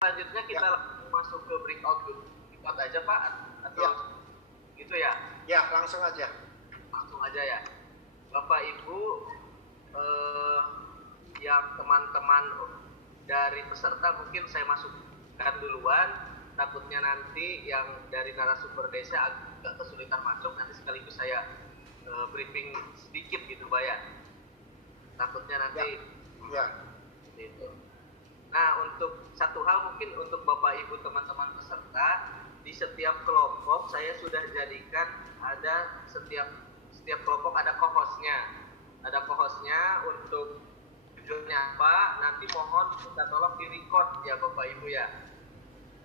Selanjutnya kita langsung masuk ke breakout group aja Pak, atau ya, gitu ya? Ya, langsung aja. Langsung aja ya. Bapak Ibu, yang teman-teman dari peserta mungkin saya masukkan duluan. Takutnya nanti yang dari narasumber desa agak kesulitan masuk, nanti sekaligus saya briefing sedikit gitu Pak ya. Takutnya nanti itu. Nah, untuk satu hal mungkin untuk Bapak Ibu teman-teman peserta, di setiap kelompok saya sudah jadikan ada setiap kelompok ada co-hostnya. Ada co-hostnya untuk tujuannya apa, nanti mohon minta tolong di-record ya Bapak Ibu ya.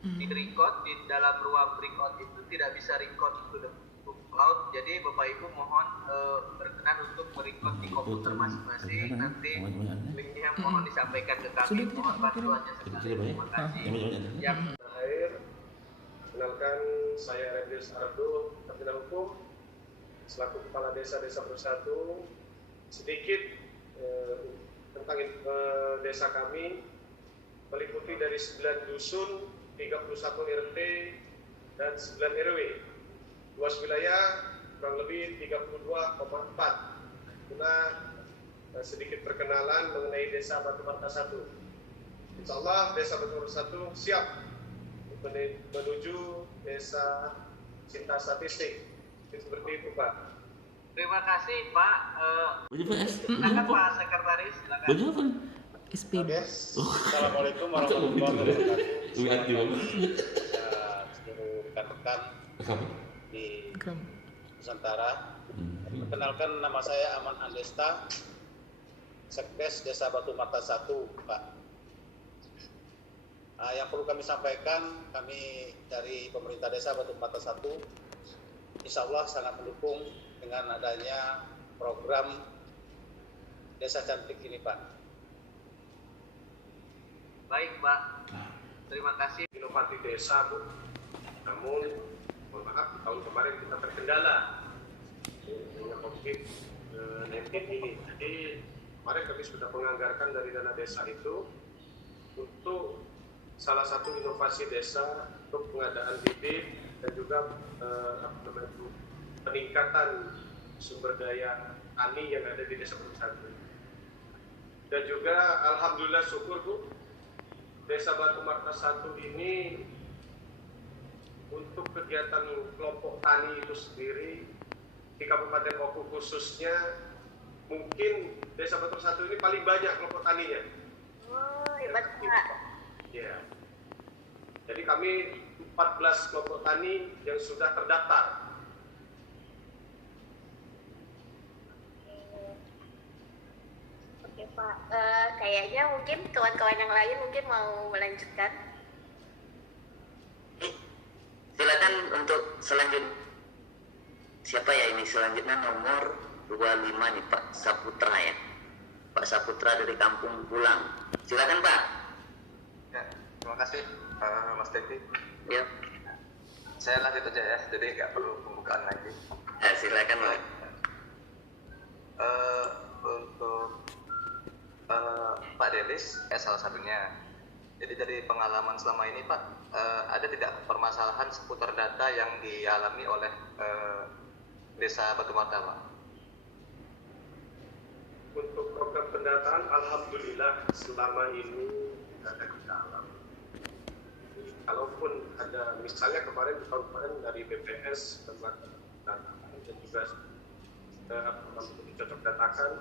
Di-record di dalam ruang breakout itu tidak bisa record to the cloud, jadi Bapak Ibu mohon berkenan untuk merecord di komputer masing-masing. Nanti linknya mohon disampaikan ke kami, mohon bantuannya sekali. Terima kasih. Yang terakhir, kenalkan saya Redis Ardo, sarjana hukum, selaku kepala desa Bersatu. Sedikit tentang desa kami meliputi dari 9 dusun, 31 RT dan 9 RW. Luas wilayah kurang lebih 32,4. Kita sedikit perkenalan mengenai Desa Batu Marta 1. Insya Allah Desa Batu Marta 1 siap menuju Desa Cinta Statistik. Seperti itu Pak. Terima kasih Pak. Silakan Pak Sekretaris. Silakan. Oke. Assalamualaikum warahmatullahi wabarakatuh. Seluruh rekan-rekan di Nusantara. Perkenalkan, nama saya Aman Andesta, Sekdes Desa Batu Marta 1, Pak. Yang perlu kami sampaikan, kami dari pemerintah Desa Batu Marta 1, insya Allah sangat mendukung dengan adanya program Desa Cantik ini, Pak. Baik, Pak. Terima kasih. Inovasi desa, Bu. Namun, mohon maaf, tahun kemarin kita terkendala dengan COVID-19 ini. Jadi, kemarin kami sudah menganggarkan dari dana desa itu untuk salah satu inovasi desa untuk pengadaan bibit dan juga peningkatan sumber daya tani yang ada di Desa Bersatu. Dan juga alhamdulillah syukur Bu, Desa Batu Marta 1 ini untuk kegiatan kelompok tani itu sendiri di Kabupaten Oku khususnya, mungkin Desa Batu 1 ini paling banyak kelompok taninya. Oh, hebat Pak. Ya. Jadi kami 14 kelompok tani yang sudah terdaftar. Oke Pak, kayaknya mungkin kawan-kawan yang lain mungkin mau melanjutkan. Silakan untuk selanjutnya. Siapa ya ini selanjutnya nomor 25 nih Pak Saputra ya. Pak Saputra dari Kampung Pulang. Silakan Pak. Ya, terima kasih Mas Devi. Ya. Saya lanjut aja ya, jadi nggak perlu pembukaan lagi. Silakan Pak. Untuk Pak Delis, salah satunya. Jadi dari pengalaman selama ini Pak, ada tidak permasalahan seputar data yang dialami oleh Desa Batu Marta Pak? Untuk program pendataan, alhamdulillah selama ini tidak ada kendala. Kalaupun ada, misalnya kemarin tahun kemarin dari BPS melakukan pendataan dan juga dicocok datakan,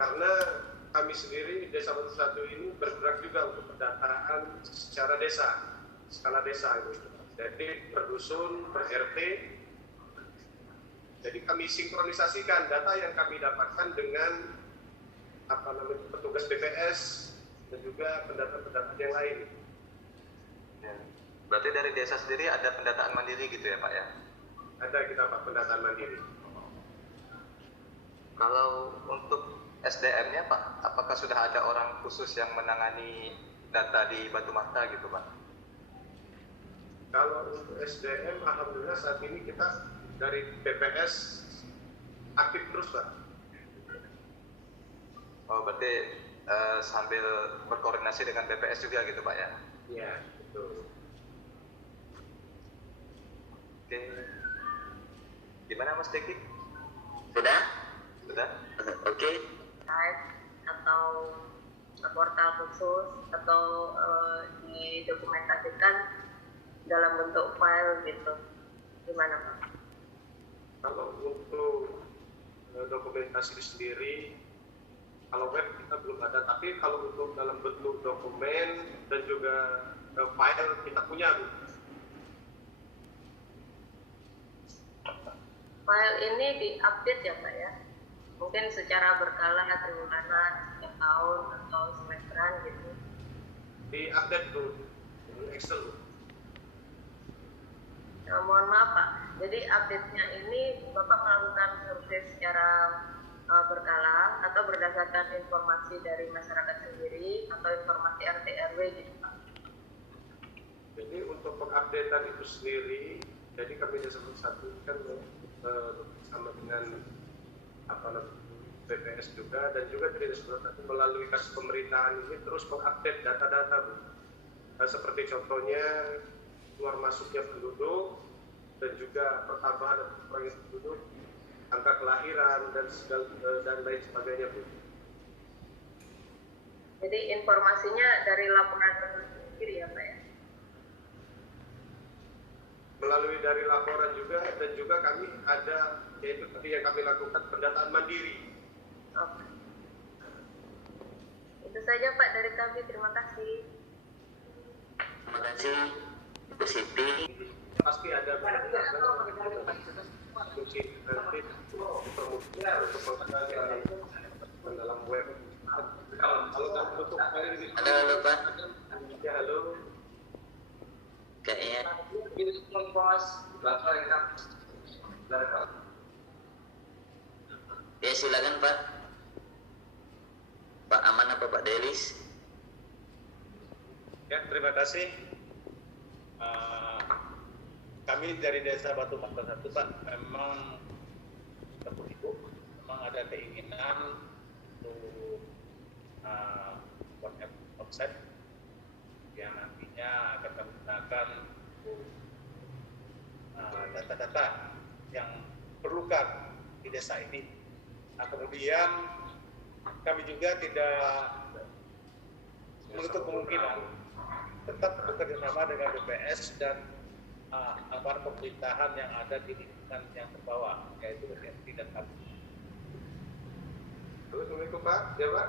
karena kami sendiri Desa Batu 1 ini bergerak juga untuk pendataan secara desa, skala desa itu. Jadi per dusun, per RT. Jadi kami sinkronisasikan data yang kami dapatkan dengan petugas BPS dan juga pendataan yang lain. Ya. Berarti dari desa sendiri ada pendataan mandiri gitu ya Pak ya? Ada, kita Pak, pendataan mandiri. Kalau untuk SDM-nya Pak, apakah sudah ada orang khusus yang menangani data di Batu Marta gitu Pak? Kalau untuk SDM, alhamdulillah saat ini kita dari BPS aktif terus Pak. Oh berarti sambil berkoordinasi dengan BPS juga gitu Pak ya? Iya. Tuh. Oke. Gimana Mas Deki? Sudah? Sudah? Oke. Skype atau portal khusus atau didokumentasikan dalam bentuk file gitu, gimana Pak? Kalau untuk dokumentasi sendiri, kalau web kita belum ada, tapi kalau untuk dalam bentuk dokumen dan juga file kita punya, Bu. File ini diupdate ya Pak ya? Mungkin secara berkala, triwulan, setiap tahun atau semesteran gitu. Di-update tuh Excel, Bu. Nah, mohon maaf Pak, jadi update-nya ini Bapak melakukan survei secara berkala atau berdasarkan informasi dari masyarakat sendiri atau informasi RT RW gitu Pak? Jadi untuk pengupdatean itu sendiri, jadi kami Desa Satu kan bersama dengan BPS juga, dan juga dari Desa Satu melalui kasus pemerintahan ini terus mengupdate data-data, Bu. Nah, seperti contohnya keluar masuknya penduduk dan juga pertambahan atau pengurangan penduduk, angka kelahiran dan lain sebagainya, Bu. Jadi informasinya dari laporan sendiri ya Pak ya? Melalui dari laporan juga, dan juga kami ada, yaitu tadi yang kami lakukan pendataan mandiri. Oke. Itu saja Pak dari kami, terima kasih. Terima kasih Bu Siti. Pasti ada fungsi nanti untuk pengadaan dalam web. Kalau dalam bentuk file ini, Halo Pak. ya halo. Kayaknya ya silakan Pak. Pak Aman apa Pak Delis? Ya, terima kasih. Kami dari Desa Batu Marta 1 Pak, memang seperti itu, memang ada keinginan untuk konsep yang nantinya akan kami gunakan untuk data-data yang perlukan di desa ini. Nah, kemudian kami juga tidak menutup kemungkinan tetap bekerja sama dengan BPS dan aparat pemerintahan yang ada di lingkungan yang terbawah, yaitu BPSD dan kami. Assalamualaikum Pak, ya Pak.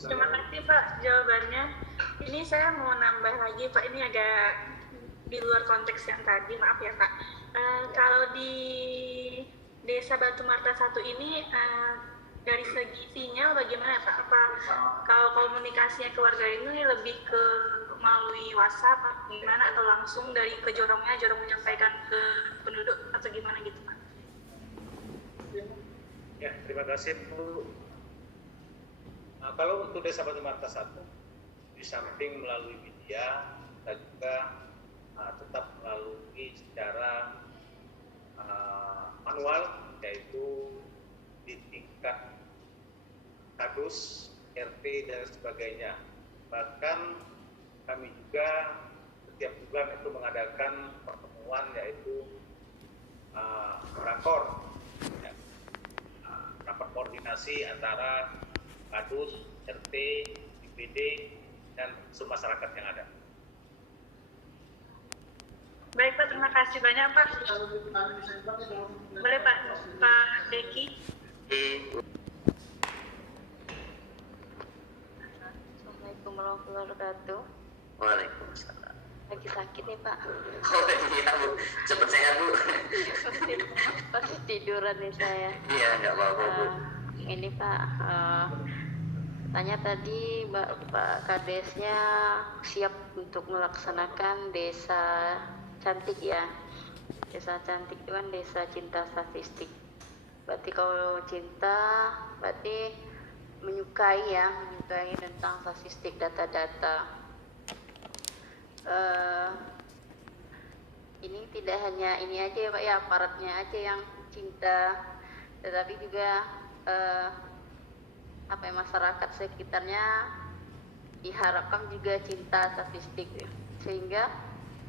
Terima kasih Pak jawabannya. Ini saya mau nambah lagi Pak, ini agak di luar konteks yang tadi, maaf ya Pak. Kalau di Desa Batu Marta 1 ini dari segi sinyal bagaimana Pak? Apa kalau komunikasinya ke warga ini lebih ke melalui WhatsApp atau gimana, atau langsung dari ke jorong menyampaikan ke penduduk atau gimana gitu Pak? Ya, terima kasih Bu. Kalau untuk Desa Batu Marta 1, di samping melalui media, kita juga tetap melalui secara manual, yaitu di tingkat kadus, RT dan sebagainya. Bahkan kami juga setiap bulan itu mengadakan pertemuan, yaitu rakor, ya, rapat koordinasi antara kadus, RT, IPD, dan seluruh masyarakat yang ada. Baik Pak, terima kasih banyak Pak. Boleh Pak Deki? Assalamualaikum warahmatullahi wabarakatuh. Waalaikumsalam. Lagi sakit nih Pak. Oh iya Bu, cepat sehat Bu. Pasti tiduran nih saya. Iya, nggak apa-apa Bu. Ini Pak, tanya tadi Pak Kadesnya siap untuk melaksanakan desa cantik ya. Desa cantik itu kan desa cinta statistik. Berarti kalau cinta berarti menyukai tentang statistik, data-data. Ini tidak hanya ini aja ya Pak ya, aparatnya aja yang cinta, tetapi juga masyarakat sekitarnya diharapkan juga cinta statistik ya. Sehingga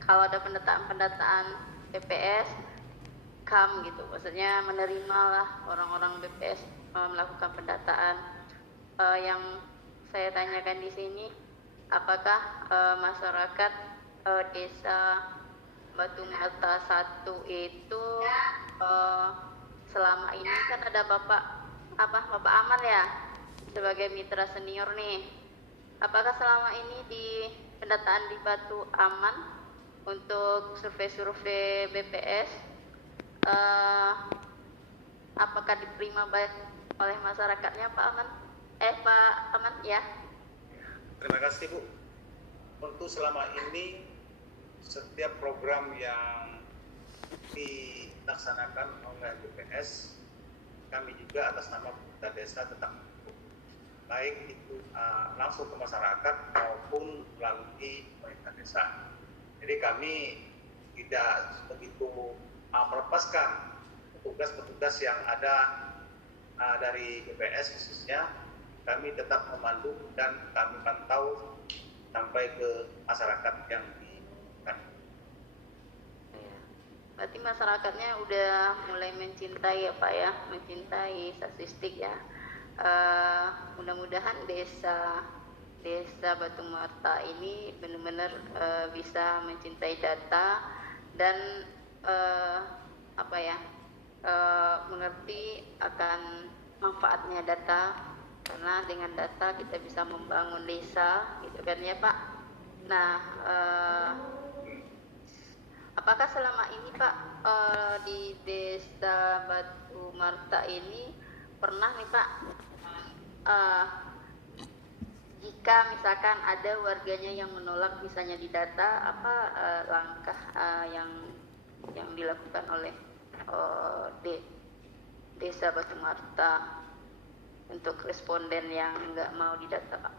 kalau ada pendataan BPS come gitu, maksudnya menerimalah orang-orang BPS melakukan pendataan. Yang saya tanyakan di sini, apakah masyarakat desa Batu Mata 1 itu selama ini kan ada Bapak Aman ya sebagai mitra senior nih, apakah selama ini di pendataan di Batu Aman untuk survei-survei BPS apakah diterima baik oleh masyarakatnya Pak Aman ya? Terima kasih Bu. Untuk selama ini setiap program yang dilaksanakan oleh BPS, kami juga atas nama Pemerintah Desa tetap baik itu langsung ke masyarakat maupun melalui pemerintah desa. Jadi kami tidak begitu melepaskan petugas-petugas yang ada dari BPS khususnya, kami tetap memandu dan kami pantau sampai ke masyarakat yang dibutuhkan. Berarti masyarakatnya udah mulai mencintai ya Pak ya, mencintai statistik ya. Mudah-mudahan desa Batu Marta ini benar-benar bisa mencintai data dan mengerti akan manfaatnya data, karena dengan data kita bisa membangun desa gitu kan ya Pak. Nah, apakah selama ini Pak di desa Batu Marta ini pernah nih Pak jika misalkan ada warganya yang menolak misalnya di data, apa langkah yang dilakukan oleh desa Batu Marta untuk responden yang nggak mau didata Pak?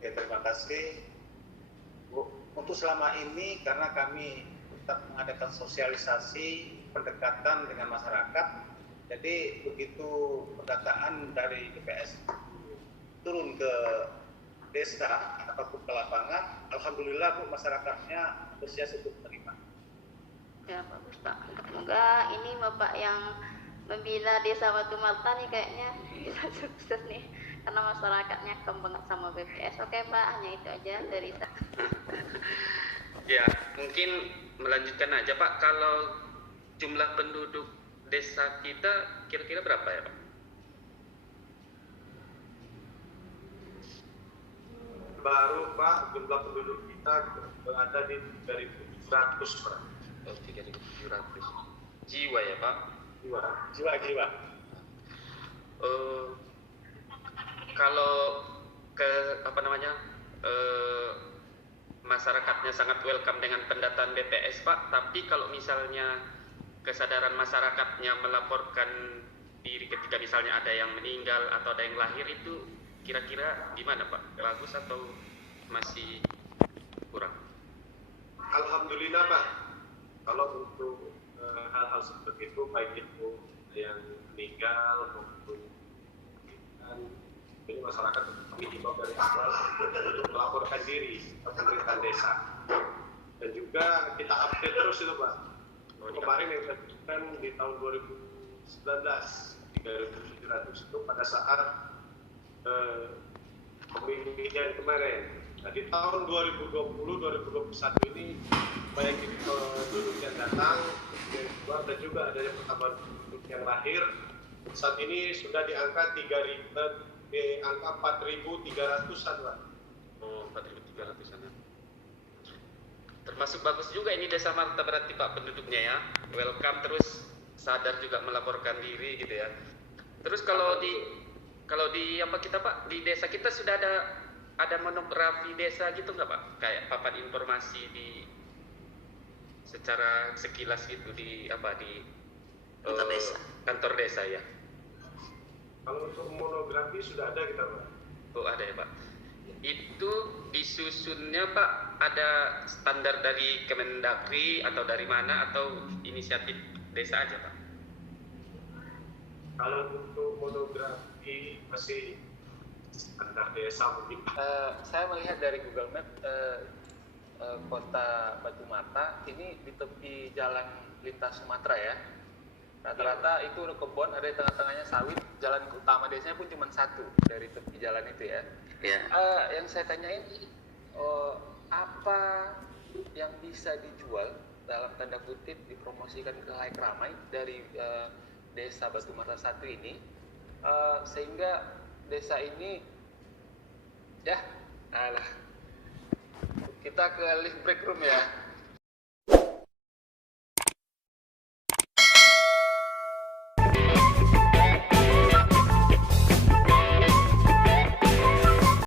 Ya, terima kasih Bu. Untuk selama ini karena kami tetap mengadakan sosialisasi pendekatan dengan masyarakat, jadi begitu pendataan dari BPS turun ke desa ataupun ke lapangan, alhamdulillah Bu, masyarakatnya antusias untuk menerima. Ya bagus Pak. Semoga ini Bapak yang membina desa Batu Marta nih kayaknya bisa sukses nih, karena masyarakatnya banget sama BPS. Oke Pak, hanya itu aja dari saya. Ya, mungkin melanjutkan aja Pak, kalau jumlah penduduk desa kita kira-kira berapa ya Pak? Baru Pak, jumlah penduduk kita berada di 3.700 Pak. Oh, 3.700 jiwa ya Pak? Jiwa. Kalau masyarakatnya sangat welcome dengan pendataan BPS Pak, tapi kalau misalnya kesadaran masyarakatnya melaporkan diri ketika misalnya ada yang meninggal atau ada yang lahir, itu kira-kira gimana Pak? Bagus atau masih kurang? Alhamdulillah Pak, kalau untuk hal-hal seperti itu, baik itu yang meninggal maupun ini masyarakat dihimbau dari awal untuk melaporkan diri ke pemerintahan desa, dan juga kita update terus itu Pak. Kemarin yang dilakukan di tahun 2019 3.700 itu pada saat pemilihan kemarin. Nah, di tahun 2020-2021 ini baik itu penduduk yang datang dan juga adanya pertambahan penduduk yang lahir, saat ini sudah di angka 4.300-an Pak. Oh, 4.300-an. Termasuk bagus juga ini desa Marta berarti Pak penduduknya ya, welcome, terus sadar juga melaporkan diri gitu ya. Terus kalau di apa kita Pak, di desa kita sudah ada monografi desa gitu nggak Pak? Kayak papan informasi di secara sekilas gitu di kantor desa ya. Kalau untuk monografi sudah ada kita Pak. Oh ada ya Pak. Itu disusunnya Pak ada standar dari Kemendagri atau dari mana, atau inisiatif desa aja Pak? Kalau untuk monografi masih antar desa mungkin. Saya melihat dari Google Map kota Batu Mata ini di tepi jalan lintas Sumatera ya. Rata-rata itu udah kebun, ada di tengah-tengahnya sawit. Jalan utama desanya pun cuma satu dari tepi jalan itu ya. Yang saya tanyain, apa yang bisa dijual dalam tanda kutip dipromosikan ke halayak ramai dari desa Batu Mata 1 ini, sehingga desa ini ya, kita ke lift break room ya.